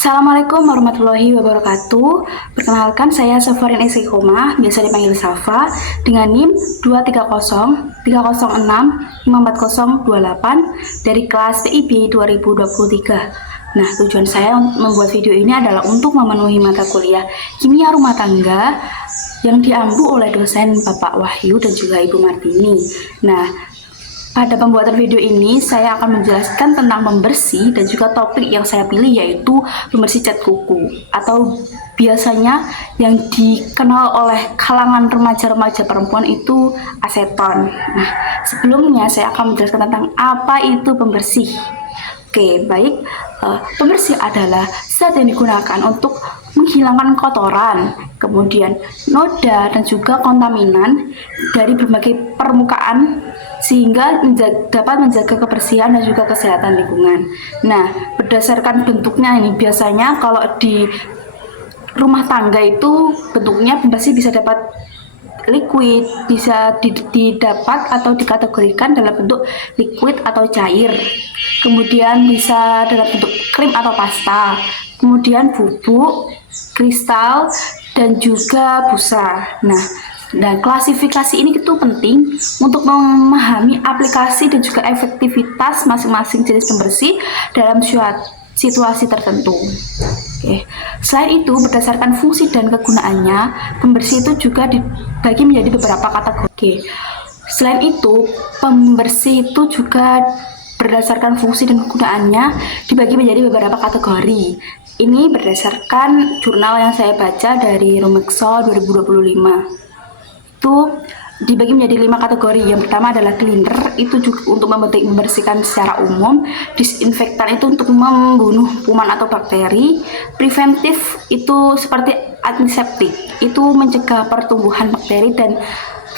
Assalamualaikum warahmatullahi wabarakatuh. Perkenalkan saya Safarin Istiqomah, biasa dipanggil Safa, dengan NIM 230-306-54028 dari kelas PIB 2023. Nah, tujuan saya membuat video ini adalah untuk memenuhi mata kuliah Kimia Rumah Tangga yang diampu oleh dosen Bapak Wahyu dan juga Ibu Martini. Nah, pada pembuatan video ini, saya akan menjelaskan tentang pembersih dan juga topik yang saya pilih yaitu pembersih cat kuku atau biasanya yang dikenal oleh kalangan remaja-remaja perempuan itu aseton. Nah, sebelumnya saya akan menjelaskan tentang apa itu pembersih. Oke, baik. Pembersih adalah zat yang digunakan untuk menghilangkan kotoran, kemudian noda dan juga kontaminan dari berbagai permukaan sehingga dapat menjaga kebersihan dan juga kesehatan lingkungan. Nah, berdasarkan bentuknya ini biasanya kalau di rumah tangga itu bentuknya pembersih bisa dapat liquid, bisa didapat atau dikategorikan dalam bentuk liquid atau cair, kemudian bisa dalam bentuk krim atau pasta, kemudian bubuk, kristal, dan juga busa. Nah, dan klasifikasi ini itu penting untuk memahami aplikasi dan juga efektivitas masing-masing jenis pembersih dalam situasi tertentu. Oke. Selain itu, berdasarkan fungsi dan kegunaannya, pembersih itu juga dibagi menjadi beberapa kategori. Oke. Selain itu, pembersih itu juga berdasarkan fungsi dan kegunaannya dibagi menjadi beberapa kategori. Ini berdasarkan jurnal yang saya baca dari Rumekso 2025. Itu dibagi menjadi 5 kategori. Yang pertama adalah cleaner, itu juga untuk membersihkan secara umum. Disinfektan itu untuk membunuh kuman atau bakteri. Preventif itu seperti antiseptik, itu mencegah pertumbuhan bakteri. Dan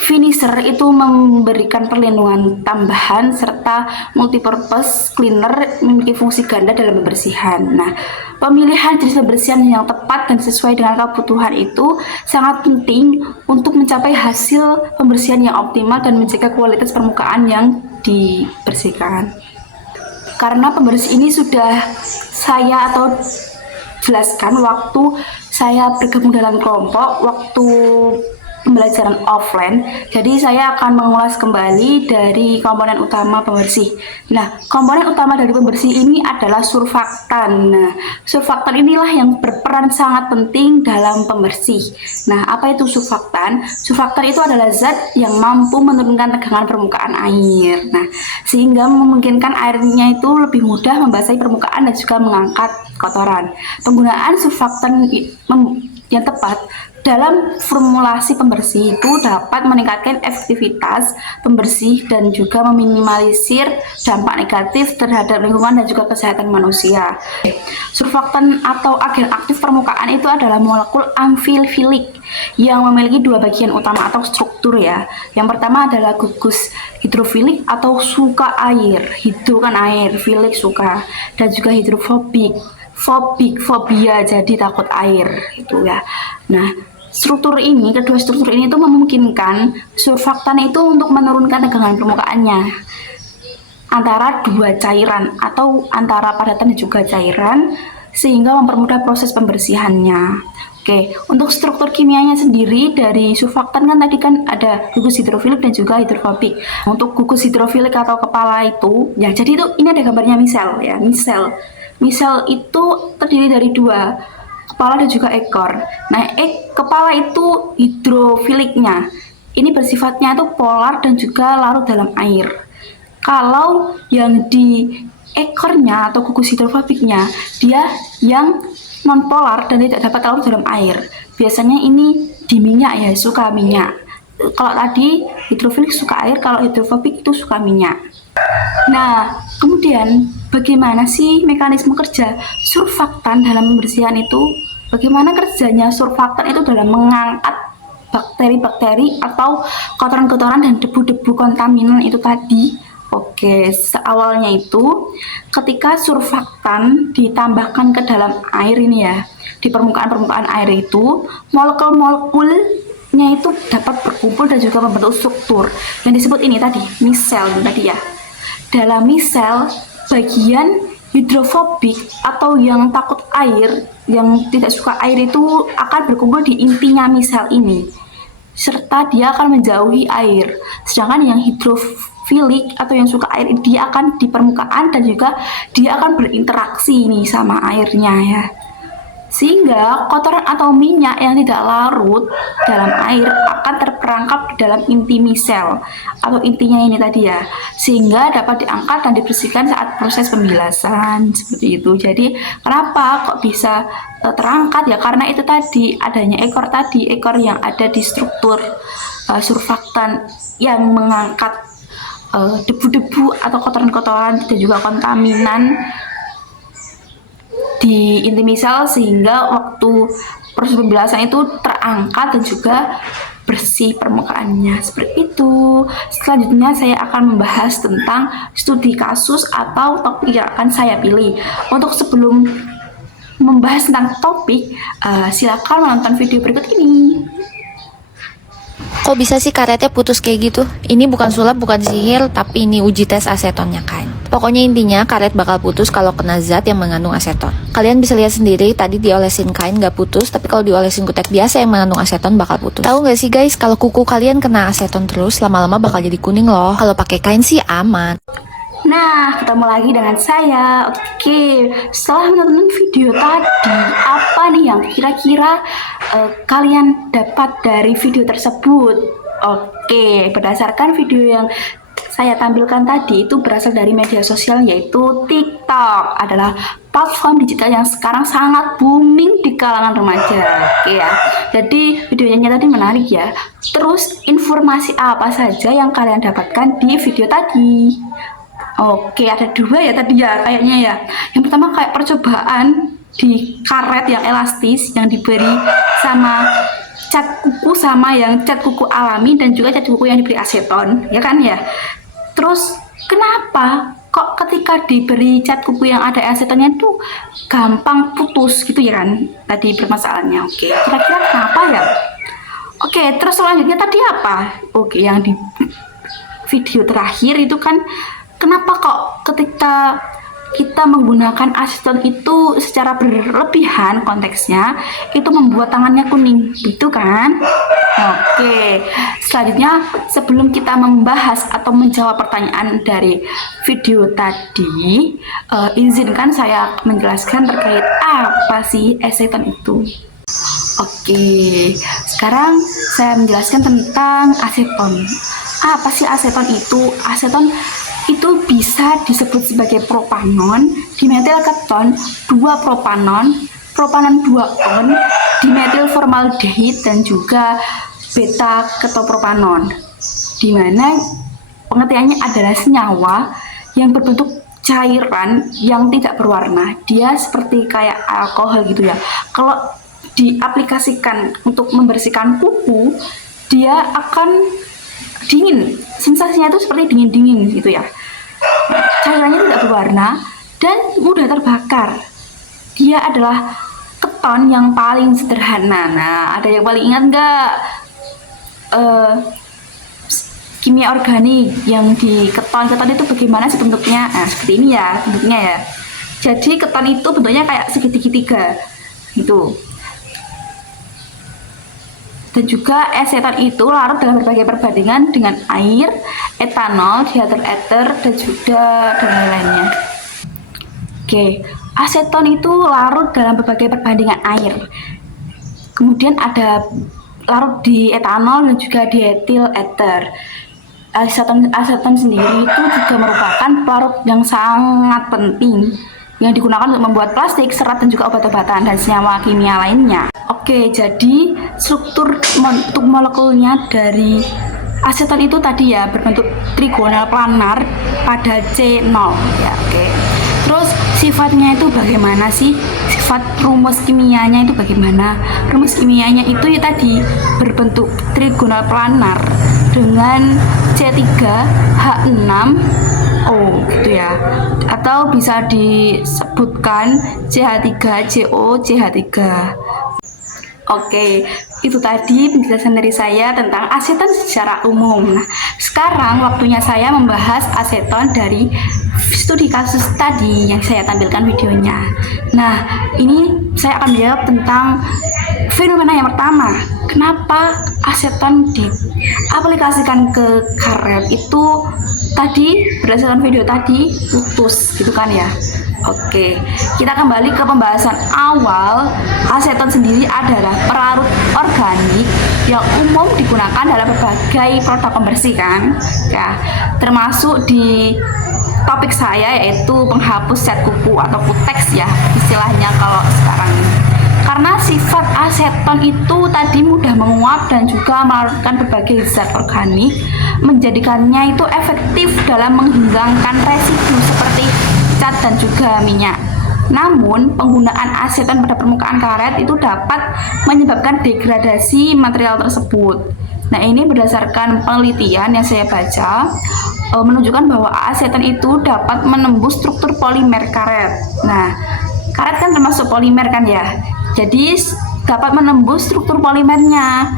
finisher itu memberikan perlindungan tambahan, serta multipurpose cleaner memiliki fungsi ganda dalam pembersihan. Nah, pemilihan jenis pembersihan yang tepat dan sesuai dengan kebutuhan itu sangat penting untuk mencapai hasil pembersihan yang optimal dan menjaga kualitas permukaan yang dibersihkan. Karena pembersih ini sudah saya jelaskan waktu saya bergabung dalam kelompok waktu pembelajaran offline, jadi saya akan mengulas kembali dari komponen utama pembersih. Nah, komponen utama dari pembersih ini adalah surfaktan. Nah, surfaktan inilah yang berperan sangat penting dalam pembersih. Nah, apa itu surfaktan? Surfaktan itu adalah zat yang mampu menurunkan tegangan permukaan air. Nah, sehingga memungkinkan airnya itu lebih mudah membasahi permukaan dan juga mengangkat kotoran. Penggunaan surfaktan yang tepat dalam formulasi pembersih itu dapat meningkatkan efektivitas pembersih dan juga meminimalisir dampak negatif terhadap lingkungan dan juga kesehatan manusia. Surfaktan atau agen aktif permukaan itu adalah molekul amfilfilik yang memiliki dua bagian utama atau struktur ya. Yang pertama adalah gugus hidrofilik atau suka air. Hidro kan air, filik suka, dan juga hidrofobik. Fobia jadi takut air itu ya. Nah, kedua struktur ini itu memungkinkan surfaktan itu untuk menurunkan tegangan permukaannya antara dua cairan atau antara padatan dan juga cairan sehingga mempermudah proses pembersihannya. Oke, untuk struktur kimianya sendiri dari surfaktan kan tadi kan ada gugus hidrofilik dan juga hidrofobik. Untuk gugus hidrofilik atau kepala itu, ya jadi itu ini ada gambarnya misel ya, misel. Misel itu terdiri dari dua, kepala dan juga ekor. Nah, kepala itu hidrofiliknya. Ini bersifatnya itu polar dan juga larut dalam air. Kalau yang di ekornya atau gugus hidrofobiknya, dia yang non polar dan tidak dapat larut dalam air. Biasanya ini di minyak ya, suka minyak. Kalau tadi hidrofilik suka air, kalau hidrofobik itu suka minyak. Nah, kemudian bagaimana sih mekanisme kerja surfaktan dalam pembersihan itu? Bagaimana kerjanya surfaktan itu dalam mengangkat bakteri-bakteri atau kotoran-kotoran dan debu-debu kontaminan itu tadi? Oke, seawalnya itu ketika surfaktan ditambahkan ke dalam air ini ya, di permukaan air itu, molekul-molekulnya itu dapat berkumpul dan juga membentuk struktur yang disebut ini tadi, misel tadi ya. Dalam misel, bagian hidrofobik atau yang takut air, yang tidak suka air itu akan berkumpul di intinya misel ini, serta dia akan menjauhi air. Sedangkan yang hidrofilik atau yang suka air, dia akan di permukaan dan juga dia akan berinteraksi nih sama airnya ya. Sehingga kotoran atau minyak yang tidak larut dalam air akan terperangkap di dalam inti misel atau intinya ini tadi ya, sehingga dapat diangkat dan dibersihkan saat proses pembilasan seperti itu. Jadi kenapa kok bisa terangkat ya, karena itu tadi adanya ekor yang ada di struktur surfaktan yang mengangkat debu-debu atau kotoran-kotoran dan juga kontaminan di inti misel, sehingga waktu proses pembilasan itu terangkat dan juga bersih permukaannya seperti itu. Selanjutnya saya akan membahas tentang studi kasus atau topik yang akan saya pilih. Untuk sebelum membahas tentang topik, silakan menonton video berikut ini. Kok bisa sih karetnya putus kayak gitu? Ini bukan sulap, bukan sihir, tapi ini uji tes asetonnya kan. Pokoknya intinya karet bakal putus kalau kena zat yang mengandung aseton. Kalian bisa lihat sendiri, tadi diolesin kain gak putus, tapi kalau diolesin kutek biasa yang mengandung aseton bakal putus. Tahu gak sih guys, kalau kuku kalian kena aseton terus, lama-lama bakal jadi kuning loh. Kalau pakai kain sih aman. Nah, ketemu lagi dengan saya. Oke, setelah menonton video tadi, apa nih yang kira-kira kalian dapat dari video tersebut? Oke, berdasarkan video yang saya tampilkan tadi itu berasal dari media sosial, yaitu TikTok adalah platform digital yang sekarang sangat booming di kalangan remaja. Oke ya, jadi videonya tadi menarik ya. Terus informasi apa saja yang kalian dapatkan di video tadi? Oke, ada dua ya tadi ya kayaknya ya. Yang pertama kayak percobaan di karet yang elastis yang diberi sama cat kuku, sama yang cat kuku alami dan juga cat kuku yang diberi aseton, ya kan ya. Terus kenapa kok ketika diberi cat kuku yang ada asetonnya itu gampang putus gitu ya kan? Tadi permasalahannya. Oke, kira-kira kenapa ya? Oke, terus selanjutnya tadi apa? Oke, yang di video terakhir itu kan kenapa kok ketika kita menggunakan aseton itu secara berlebihan konteksnya itu membuat tangannya kuning, gitu kan? Oke, selanjutnya sebelum kita membahas atau menjawab pertanyaan dari video tadi, izinkan saya menjelaskan terkait apa sih aseton itu. Oke, sekarang saya menjelaskan tentang aseton. Apa sih aseton itu? Aseton itu bisa disebut sebagai propanon, dimetil keton, 2 propanon, propanon 2 on, dimetil formaldehid dan juga beta ketopropanon. Di mana pengertiannya adalah senyawa yang berbentuk cairan yang tidak berwarna. Dia seperti kayak alkohol gitu ya. Kalau diaplikasikan untuk membersihkan kuku, dia akan dingin, sensasinya itu seperti dingin-dingin gitu ya. Cairannya tidak berwarna dan mudah terbakar. Dia adalah keton yang paling sederhana. Nah, ada yang paling ingat nggak kimia organik yang di keton itu bagaimana sih bentuknya? Nah, seperti ini ya bentuknya ya. Jadi keton itu bentuknya kayak segitiga gitu. Dan juga aseton itu larut dalam berbagai perbandingan dengan air, etanol, dihidrat ether, dan juga dan lain-lainnya. Oke, aseton itu larut dalam berbagai perbandingan air. Kemudian ada larut di etanol dan juga dietil ether. Aseton sendiri itu juga merupakan pelarut yang sangat penting yang digunakan untuk membuat plastik, serat, dan juga obat-obatan dan senyawa kimia lainnya. Oke, jadi struktur bentuk molekulnya dari aseton itu tadi ya berbentuk trigonal planar pada C0 ya. Oke. Terus sifatnya itu bagaimana sih? Sifat rumus kimianya itu bagaimana? Rumus kimianya itu ya tadi berbentuk trigonal planar dengan C3H6O gitu ya, atau bisa disebutkan CH3CO CH3. Oke, itu tadi penjelasan dari saya tentang aseton secara umum. Nah, sekarang waktunya saya membahas aseton dari studi kasus tadi yang saya tampilkan videonya. Nah, ini saya akan menjawab tentang fenomena yang pertama. Kenapa aseton diaplikasikan ke karet itu tadi berdasarkan video tadi putus gitu kan ya. Oke, kita kembali ke pembahasan awal. Aseton sendiri adalah pelarut organik yang umum digunakan dalam berbagai produk pembersih kan ya, termasuk di topik saya yaitu penghapus cat kuku atau kutex ya istilahnya kalau sekarang ini. Karena sifat aseton itu tadi mudah menguap dan juga melarutkan berbagai zat organik, menjadikannya itu efektif dalam menghilangkan residu seperti cat dan juga minyak. Namun, penggunaan aseton pada permukaan karet itu dapat menyebabkan degradasi material tersebut. Nah, ini berdasarkan penelitian yang saya baca menunjukkan bahwa aseton itu dapat menembus struktur polimer karet. Nah, karet kan termasuk polimer kan ya. Jadi dapat menembus struktur polimernya,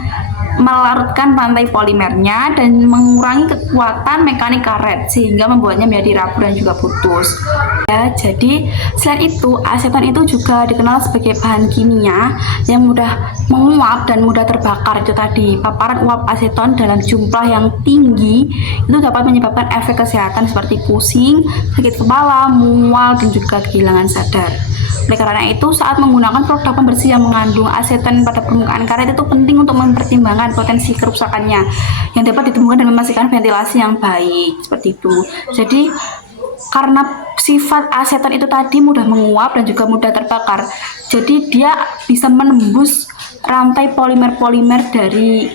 melarutkan pantai polimernya dan mengurangi kekuatan mekanik karet sehingga membuatnya menjadi rapuh dan juga putus. Ya, jadi selain itu aseton itu juga dikenal sebagai bahan kimia yang mudah menguap dan mudah terbakar. Itu tadi paparan uap aseton dalam jumlah yang tinggi itu dapat menyebabkan efek kesehatan seperti pusing, sakit kepala, mual dan juga kehilangan sadar. Oleh karena itu, saat menggunakan produk pembersih yang mengandung aseton pada permukaan karet itu penting untuk mempertimbangkan potensi kerusakannya yang dapat ditemukan dan memastikan ventilasi yang baik seperti itu. Jadi karena sifat aseton itu tadi mudah menguap dan juga mudah terbakar, jadi dia bisa menembus rantai polimer-polimer dari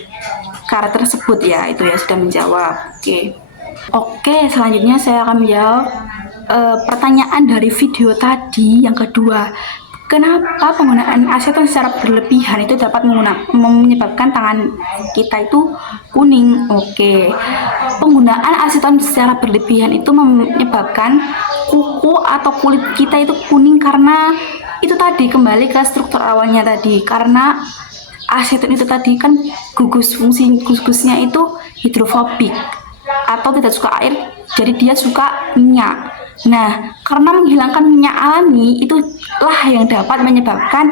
karet tersebut ya. Itu ya sudah menjawab. Oke, selanjutnya saya akan menjawab pertanyaan dari video tadi yang kedua. Kenapa penggunaan aseton secara berlebihan itu dapat menyebabkan tangan kita itu kuning? Oke, penggunaan aseton secara berlebihan itu menyebabkan kuku atau kulit kita itu kuning karena itu tadi kembali ke struktur awalnya tadi. Karena aseton itu tadi kan fungsi gugusnya itu hidrofobik atau tidak suka air, jadi dia suka minyak. Nah, karena menghilangkan minyak alami itulah yang dapat menyebabkan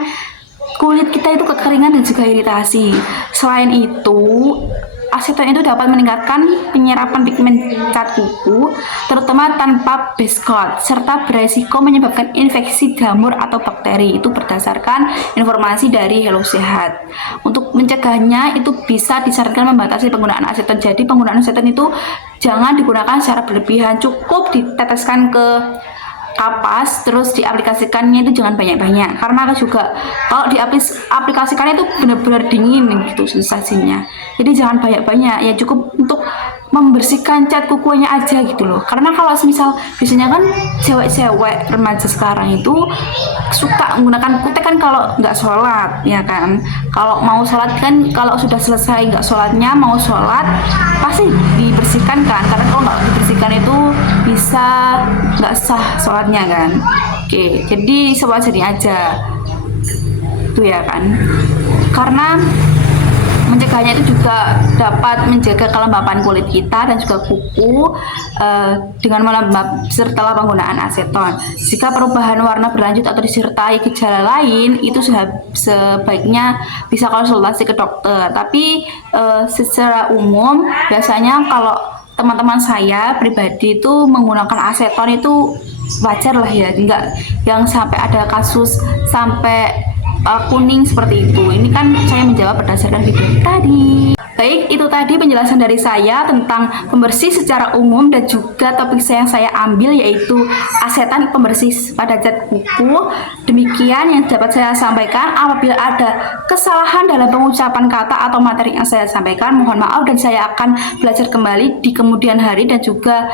kulit kita itu kekeringan dan juga iritasi. Selain itu, aseton itu dapat meningkatkan penyerapan pigmen cat kuku, terutama tanpa base coat, serta beresiko menyebabkan infeksi jamur atau bakteri. Itu berdasarkan informasi dari Hello Sehat. Untuk mencegahnya, itu bisa disarankan membatasi penggunaan aseton. Jadi penggunaan aseton itu jangan digunakan secara berlebihan, cukup diteteskan ke kapas, terus diaplikasikannya itu jangan banyak-banyak karena juga kalau diaplikasikannya itu benar-benar dingin gitu sensasinya. Jadi jangan banyak-banyak, ya cukup untuk membersihkan cat kukunya aja gitu loh. Karena kalau misal biasanya kan cewek-cewek remaja sekarang itu suka menggunakan kutek kan kalau nggak sholat ya kan. Kalau mau sholat kan, kalau sudah selesai nggak sholatnya mau sholat pasti dibersihkan kan, karena kalau nggak dibersihkan itu bisa nggak sah sholatnya kan. Oke, jadi sewajarnya aja itu ya kan, karena mencegahnya itu juga dapat menjaga kelembapan kulit kita dan juga kuku dengan melembab setelah penggunaan aseton. Jika perubahan warna berlanjut atau disertai gejala lain, itu sebaiknya bisa konsultasi ke dokter. Tapi secara umum biasanya kalau teman-teman saya pribadi itu menggunakan aseton itu wajar lah ya, enggak yang sampai ada kasus sampai kuning seperti itu. Ini kan saya menjawab berdasarkan video tadi. Baik, itu tadi penjelasan dari saya tentang pembersih secara umum dan juga topik yang saya ambil yaitu aseton pembersih pada cat kuku. Demikian yang dapat saya sampaikan. Apabila ada kesalahan dalam pengucapan kata atau materi yang saya sampaikan, mohon maaf dan saya akan belajar kembali di kemudian hari dan juga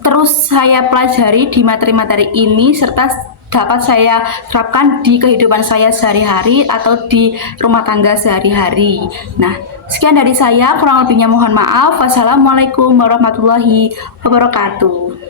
terus saya pelajari di materi-materi ini serta dapat saya terapkan di kehidupan saya sehari-hari atau di rumah tangga sehari-hari. Nah, sekian dari saya, kurang lebihnya mohon maaf. Wassalamualaikum warahmatullahi wabarakatuh.